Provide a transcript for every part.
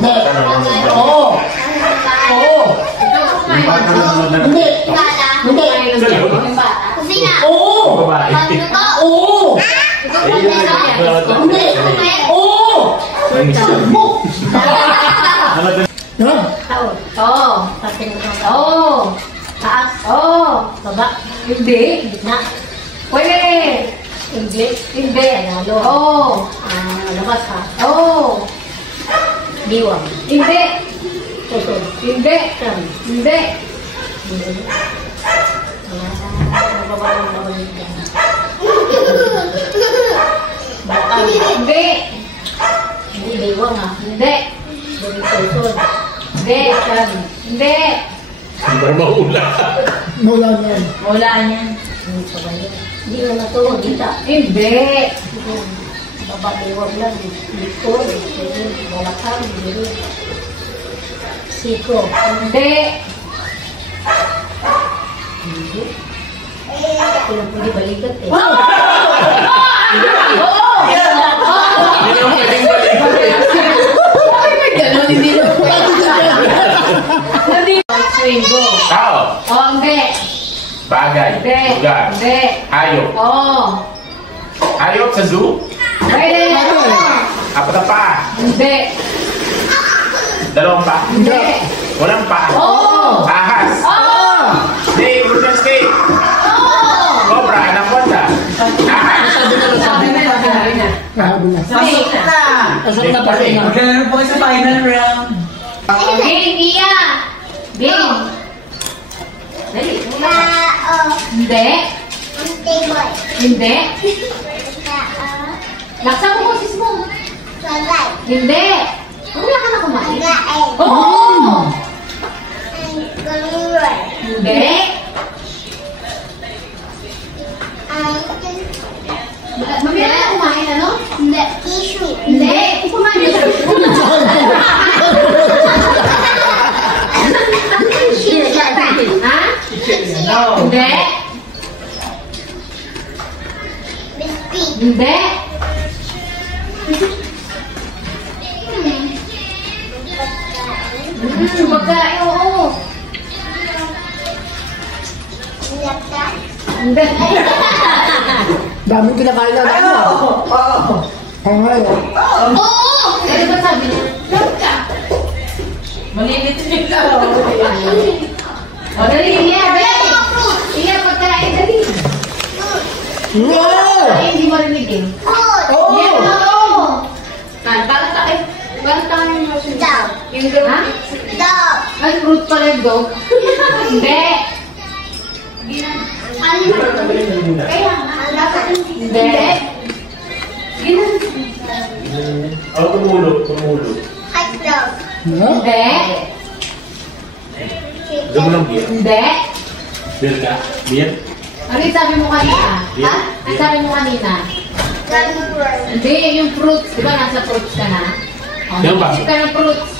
Hindi. Oo. Oo. Hindi. Hindi. Kusina. Oo. Pagluto. Oo. Hindi. Oo. Oo. Oo. Taas. Oo. Baba. Hindi. Gitna. Pwede. Hindi. Hindi. Lalo. Oo. Labas ha. Oo. Diwang. Hindi. Tutod. Hindi. Hindi. Bakal. Hindi. Hindi diwang ha. Hindi. Tutod. Hindi. Hindi. Para maula. Mula na. Wala niyan. Hindi mo na to. Hindi. Babaliwag lang. Likod. Balakang. Siko. Hindi. Hindi. Kailan pwede balikat eh. Oo! Hindi naman pwedeng balikat. May gano'n, hindi na Hindi. Swing go. Tao. Oo, hindi. Bagay. Hindi. Lugar. Hindi. Hayop. Oo. Hayop sa zoo. Pwede. Apat na paa. Hindi. Dalawang paa. Hindi. Walang paa. Oo. Ahas. Oo. Snake. Russian snake. Oo. Cobra. Anaconda. Ahas. Sabi na. Sabi na. Snake na. Asap na pa rin. Magkano po sa final round? Game, Mia. Game. Dali. Hindi. Hindi. Laksa mo boses mo. Hindi. Wala ka na kumain. Oo. Hindi. Mamaya na kumain, ano? Hindi. Kumain na. Ha? Hindi. Hindi. Pagkain, oo. Hindi. Daming kinakain na ako. Oo. Ang ngayon. Oo! Ano ba sabi niya? Lapka. Malinit nila. O, dali, Iya, dali. Iya, pagkain, dali. No! Ay, hindi marinig eh. Oo! Iya, oo. Bakit tayo? Bakit tayo yung dog? Yung dog? Ha? Dog. Ay, fruit pala yung dog? Hindi. Kaya, hindi. Oh, tumulog. Hindi. Gusto mo ng beer? Hindi. Beer ka? Beer? Ano yung sabi mo kanina? Ha? Ano sabi mo kanina? Hindi, yung fruits. Di ba nasa fruits ka na? Yung baso? Hindi ka ng fruits.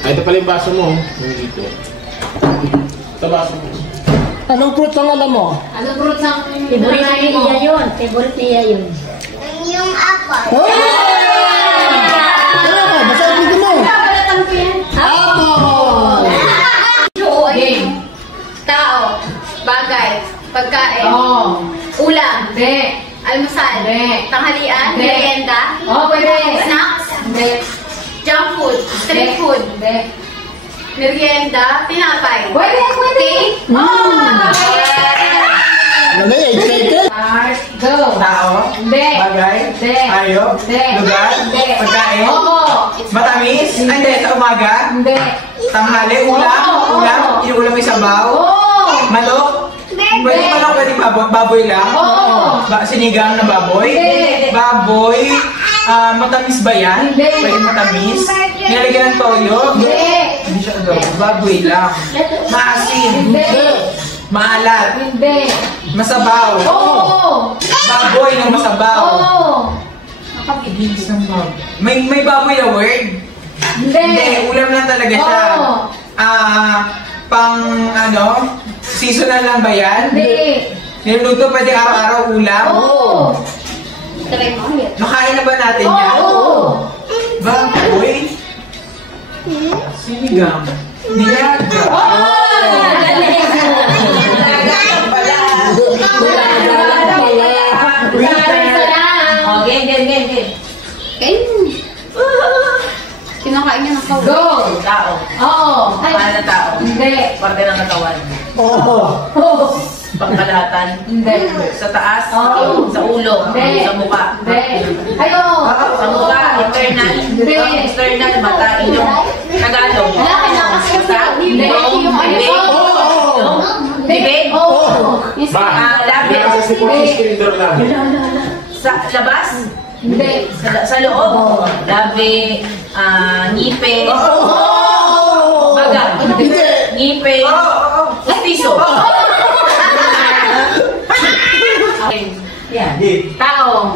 Ay, ito pala yung baso mo. Yung dito. Ito baso mo. Anong fruit ang alam mo? Ano fruits ang Favorite nanayin mo? niya yun. Favorite niya yun. Yung apple. Oh! Ano ka? Basta ipigin mo. Kabalatan ko yan. Apple! Game. Tao. Bagay. Pagkain. Oo. Ulam. Hindi. Almusal. Hindi. Tanghalian. Hindi. Merienda. Oo, pwede. Snacks. Hindi. Junk food. Street food. Hindi. Merienda. Tinapay. Pwede, pwede. Cake. Dali, excited? Start. Go. Tao. Hindi. Bagay. Hindi. Hayop. Hindi. Lugar. Hindi. Pagkain. Oo. Matamis. Ay, hindi. Sa umaga. Hindi. Tanghali. Ulam. Oo. Ulam. Yung ulam may sabaw. Oo. Manok. Pwede manok. Pwede baboy lang. Oo. Sinigang na baboy. Hindi. Baboy. Matamis ba yan? Hindi. Pwede matamis. Nilalagyan ng toyo. Hindi. Hindi siya adobo. Baboy lang. Maasim. Hindi. Maalat. Hindi. Masabaw. Oo. Baboy na masabaw. Oo. Isang baboy. May baboy na word? Hindi. Hindi, ulam lang talaga siya. Oo. Pang ano, seasonal lang ba yan? Hindi. Niluluto pwede araw-araw ulam? Oo. Makain na ba natin yan? Oo. Baboy? Sinigang. Nilaga. Game. Kinakain niya ng kawan. Go! Tao. Oo. Paano na tao? Hindi. Parte ng katawan. Oo. Oo. Pangkalahatan. Hindi. Sa taas. Oo. Sa ulo. Hindi. Sa mukha. Hindi. Ayo! Sa mukha. Internal. Hindi. External. Mata. Ilong. Tagalog. Wala ka na kasi Hindi. Yung ano? Oo. Bibig. Oo. Labi. Nasa si cylinder namin. Sa labas. Hindi. Sa loob. Labi. Ngipin. Baga. Hindi. Ngipin. Pustiso. Yan. Tao.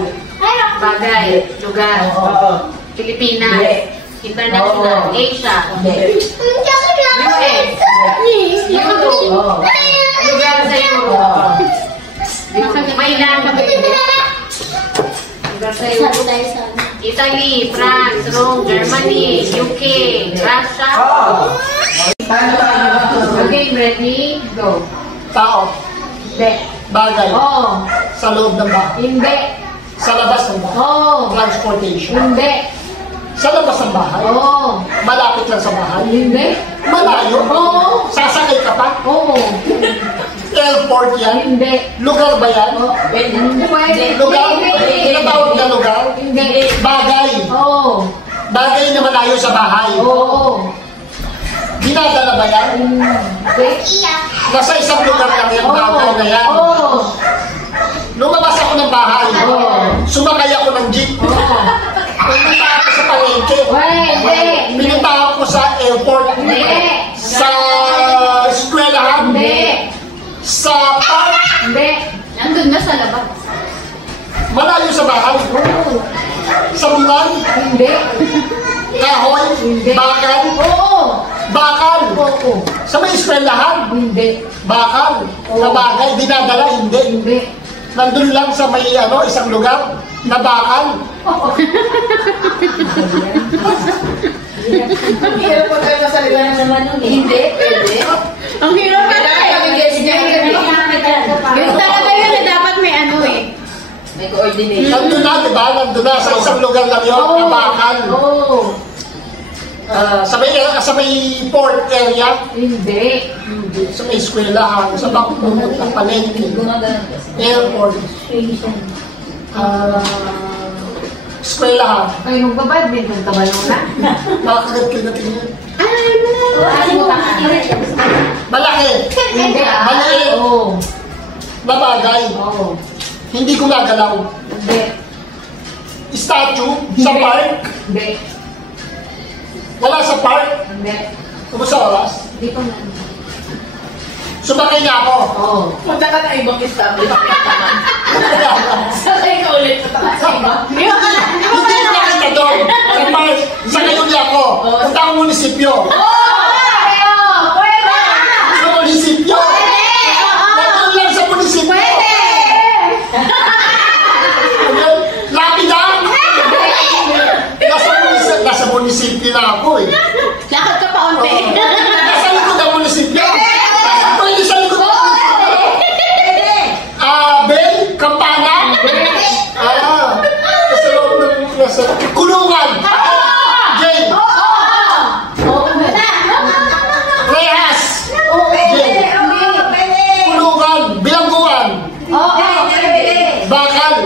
Bagay. Lugar. Pilipinas. International. Asia. US. Europe. Lugar sa Europe. May nasa lugar sa Europe. Italy, France, Rome, Germany, UK, Russia. Okay, ready? Go. Tao. Hindi. Bagay. Oo. Sa loob ng bahay. Hindi. Sa labas ng bahay. Oo. Transportation. Hindi. Sa labas ng bahay. Oo. Malapit lang sa bahay. Hindi. Malayo. Oo. Sasakay ka pa. Oo. Airport yan. Hindi. Lugar ba yan? Pwede. Lugar? Hindi. Tinatawag na lugar? Hindi. Bagay. Oo. Bagay na malayo sa bahay. Oo. Dinadala ba yan? Hindi. Nasa isang lugar lang yung bagay na yan. Oo. Lumabas ako ng bahay. Oo. Sumakay ako ng jeep. Oo. Pumunta ako sa palengke. Pwede. Pinunta ako sa airport. Hindi. Sa eskwelahan. Hindi. Sa park. Hindi. Nandun na sa labas. Malayo sa bahay. Oo. Sa bulan. Hindi. Kahoy. Hindi. Bakal. Oo. Bakal. Oo. Sa may eskwelahan. Hindi. Bakal. Na bagay. Dinadala. Hindi. Hindi. Nandun lang sa may isang lugar. Na bakal. Hirap po tayo masalita na naman nun. Hindi. Pwede. Ang hirap na Yung talaga yun na dapat may ano eh. May coordination. Nandun na, di ba? Nandun na. Sa isang lugar lang yun. Na bakal. Oo. Sa may port area. Hindi. Sa may eskwelahan. Sa bakbunot ng palengke. Airport. Eskwelahan. Ay, magbabadminton ka ba muna? Makakagat ka natin yun. Ano ka? Malaki. Hindi. Maliit. Oo. Na bagay. Oo. Hindi gumagalaw. Hindi. Statue. Sa park. Hindi. Wala sa park. Hindi. Kumusta oras? Hindi pa na. Sumakay niya ako. Oo. Punta ka na ibang establishment naman. Sakay ka ulit sa iba. Hindi ko nakita doon. Sa park. Sakay niya ako. Punta ang munisipyo. Sa munisipyo. Nandun lang sa munisipyo. Lapida. Nasa munisipyo na ako eh. Lakad ka pa onte. Nasa likod ang munisipyo. Pwede sa likod ang munisipyo. Bell? Kampana? Nasa loob ng kulungan. Jane. Rehas. Jane. Kulungan. Bilangguan. Bakal.